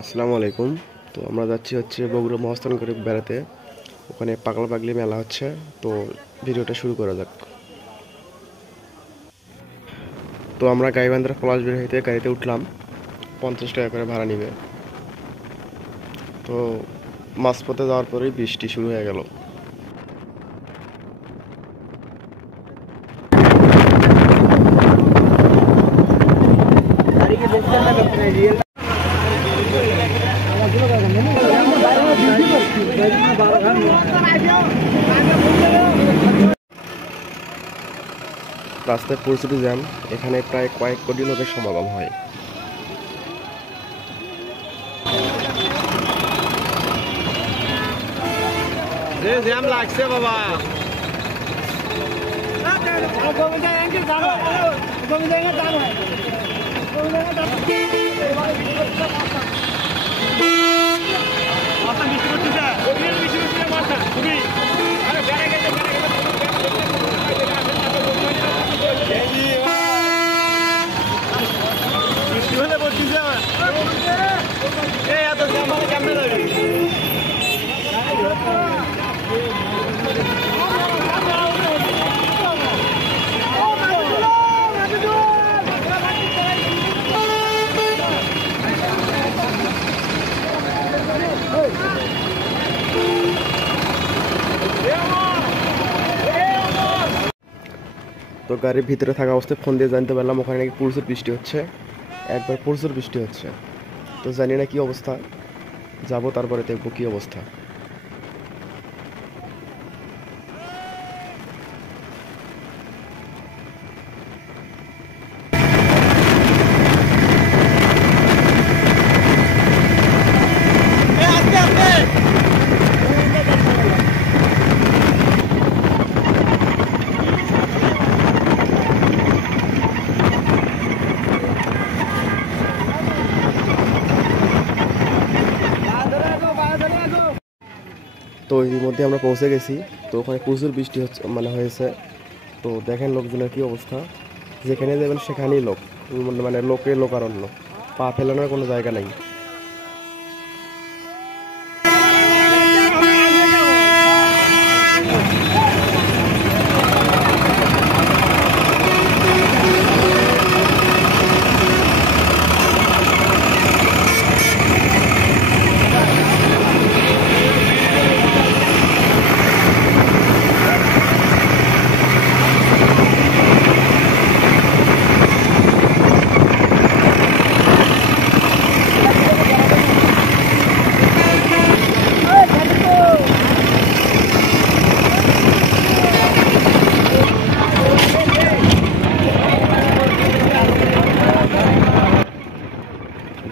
আসসালামু আলাইকুম। তো আমরা যাচ্ছি বগুড়া মহাস্থান করে বেড়াতে। ওখানে পাগলা পাগলি মেলা হচ্ছে। তো ভিডিওটা শুরু করা যাক। তো আমরা গাইবান্ধার পলাশবিড় হইতে গাড়িতে উঠলাম। 50 টাকা করে ভাড়া নিবে। তো মাঝপথে যাওয়ার পরেই বৃষ্টি শুরু হয়ে গেল। রাস্তায় প্রচুর জ্যাম। এখানে প্রায় কয়েক কোটি লোকের সমাগম হয়। জ্যাম লাগছে বাবা। তো গাড়ির ভিতরে থাকা অবস্থায় ফোন দিয়ে জানতে পারলাম ওখানে নাকি প্রচুর বৃষ্টি হচ্ছে। একবার প্রচুর বৃষ্টি হচ্ছে। তো জানি না কি অবস্থা। যাবো, তারপরে দেখবো কি অবস্থা। তো এর মধ্যে আমরা পৌঁছে গেছি। তো ওখানে প্রচুর বৃষ্টি হয়েছে। তো দেখেন লোকজনের কি অবস্থা। যেখানে যাবেন সেখানেই লোক। মানে লোকে লোকারণ্য। পা ফেলানোর কোনো জায়গা নাই।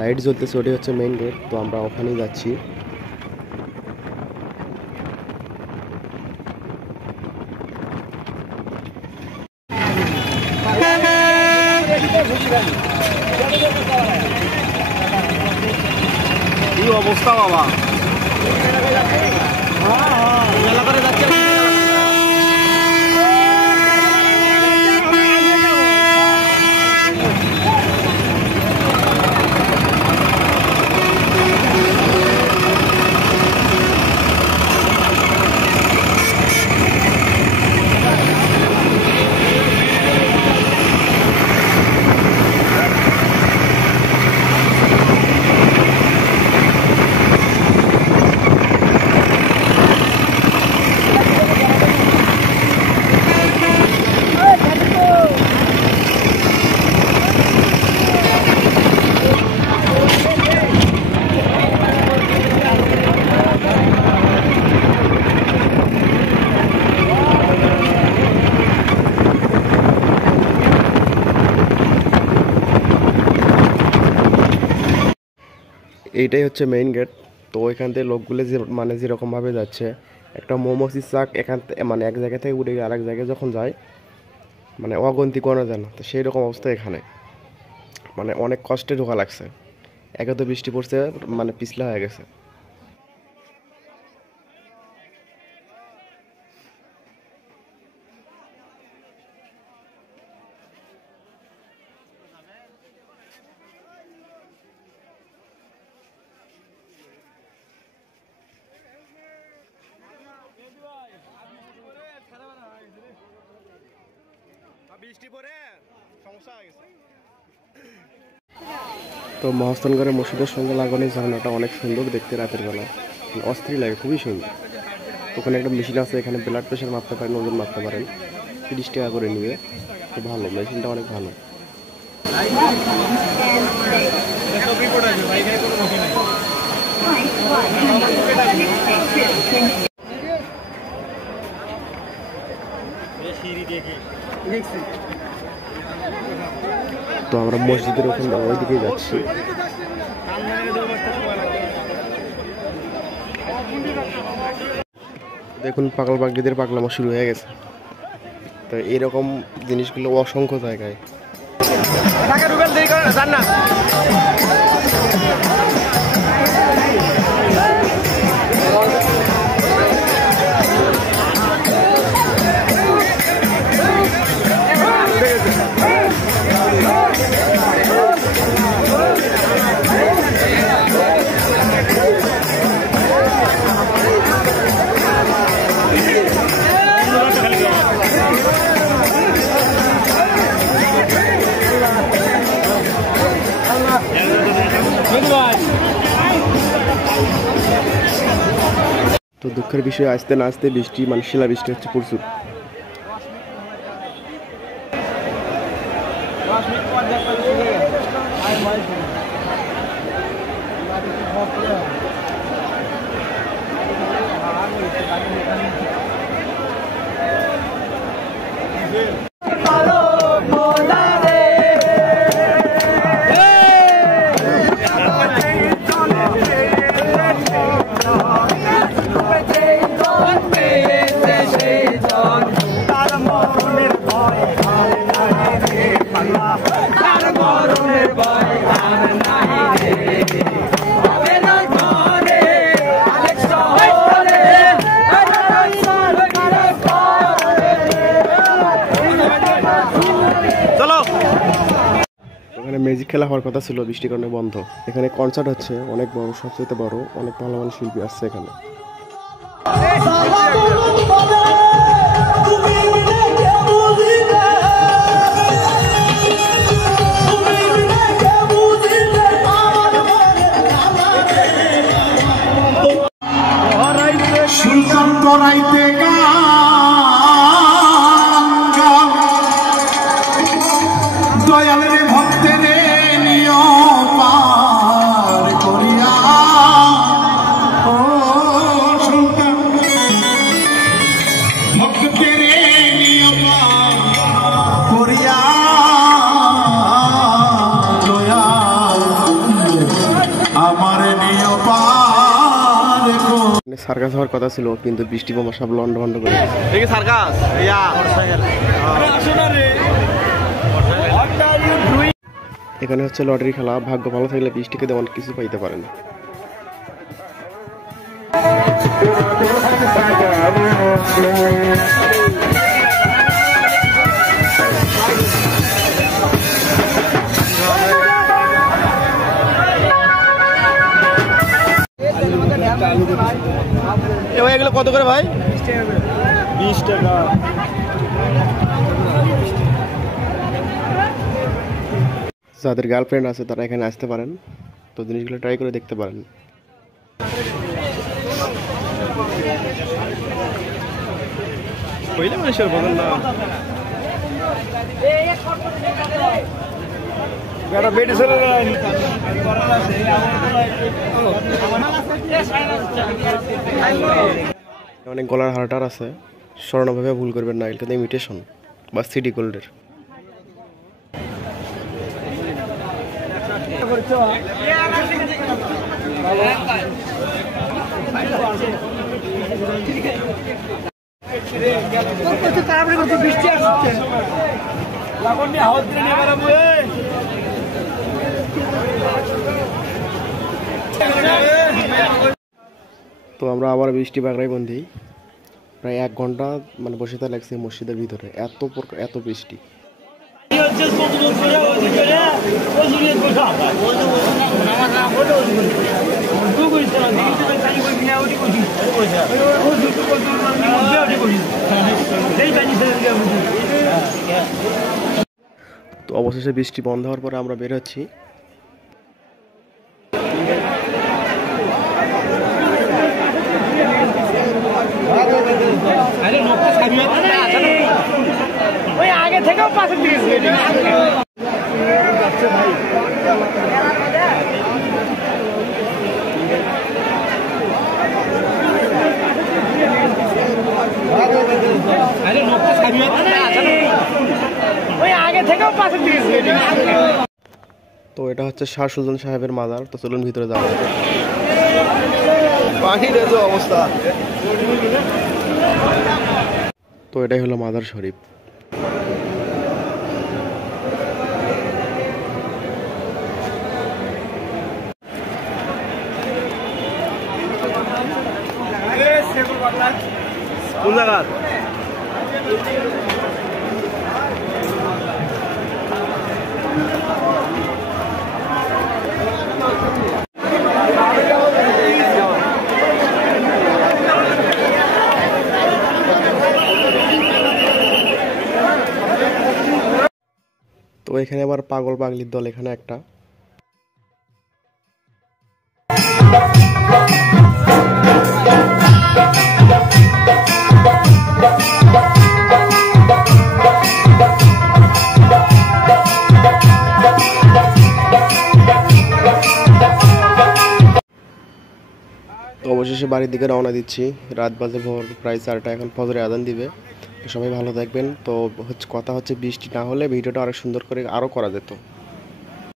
লাইট জ্বলতেছে, ওটাই হচ্ছে মেইন গেট। তো আমরা ওখানেই যাচ্ছি। কি অবস্থা বাবা। মেলা করে যাচ্ছে। এইটাই হচ্ছে মেইন গেট। তো এখান থেকে লোকগুলো যেরকমভাবে যাচ্ছে, একটা মোমোসি চাক মানে এক জায়গা থেকে উঠে গিয়ে আরেক জায়গায় যখন যায়, মানে অগন্তি করা যায় না। তো সেই রকম অবস্থা এখানে। মানে অনেক কষ্টে ঢোকা লাগছে। একে তো বৃষ্টি পড়ছে, মানে পিছলা হয়ে গেছে। বৃষ্টি পড়ে সমস্যা হয়ে গেছে। তো মহাস্থানগড়ের মসজিদের সঙ্গে লাগানো এই ঝর্ণাটা অনেক সুন্দর দেখতে, রাতের বেলা অস্থির লাগে, খুবই সুন্দর। ওখানে একটা মেশিন আছে, এখানে ব্লাড প্রেশার মাপতে পারেন, ওজন মাপতে পারেন, 30 টাকা করে নিবে। তো ভালো, মেশিনটা অনেক ভালো। তো আমরা মসজিদের ওখানে ওইদিকে যাচ্ছি। দেখুন পাগল পাগলিদের পাগলামো শুরু হয়ে গেছে। তো এরকম জিনিসগুলো অসংখ্য জায়গায়। তো দুঃখের বিষয়, আসতে না আসতে বৃষ্টি, মানে শিলা বৃষ্টি হচ্ছে প্রচুর। এখানে ম্যাজিক খেলা হওয়ার কথা ছিল, বৃষ্টির কারণে বন্ধ। এখানে কনসার্ট হচ্ছে, অনেক বড়, সবচেয়ে বড়, অনেক ভালো ভালো শিল্পী আসছে এখানে। সার্কাস হওয়ার কথা ছিল, কিন্তু বৃষ্টি বোমা সব লন্ড ভন্ড করে। সার্কাস এখানে হচ্ছে লটারি খেলা, ভাগ্য ভালো থাকলে বৃষ্টিকে তেমন কিছু পাইতে পারেন। এগুলো কত করে ভাই? 20 টাকা। যাদের গার্লফ্রেন্ড আছে তারা এখানে আসতে পারেন, তো জিনিসগুলো ট্রাই করে দেখতে পারেন। পয়লা মানুষের বদল না বেটা বেটি চলে অনেক গলার হারটার আছে, স্বর্ণভাবে ভুল করবেন না, এটা ইমিটেশন বা সিটি গোল্ডের। তো আমরা আবার বৃষ্টি বাগড়াই বন্দি, প্রায় 1 ঘন্টা মানে বসে থাকা লাগছে মসজিদের ভিতরে, এত বৃষ্টি। অবশেষে বৃষ্টি বন্ধ হওয়ার পরে আমরা বের হচ্ছি। আগে থেকেও পাশে দিয়েছে আগে থেকেও পাশে দিয়েছে। তো এটা হচ্ছে শাহ সুলতান সাহেবের মাজার। তো চলুন ভিতরে যাওয়া যাবে। পাখির যে অবস্থা। তো এটাই হলো মাজার শরীফ। কোন জায়গা? তো এখানে আবার পাগল পাগলির দল এখানে একটা। তো অবশেষে বাড়ির দিকে রওনা দিচ্ছি। রাত বাজে ভোর প্রায় 4টা, এখন ফজরে আজান দিবে। তো সবাই ভালো থাকবেন। তো কথা হচ্ছে বৃষ্টি না হলে ভিডিওটা আরো সুন্দর করে আরো করা যেত।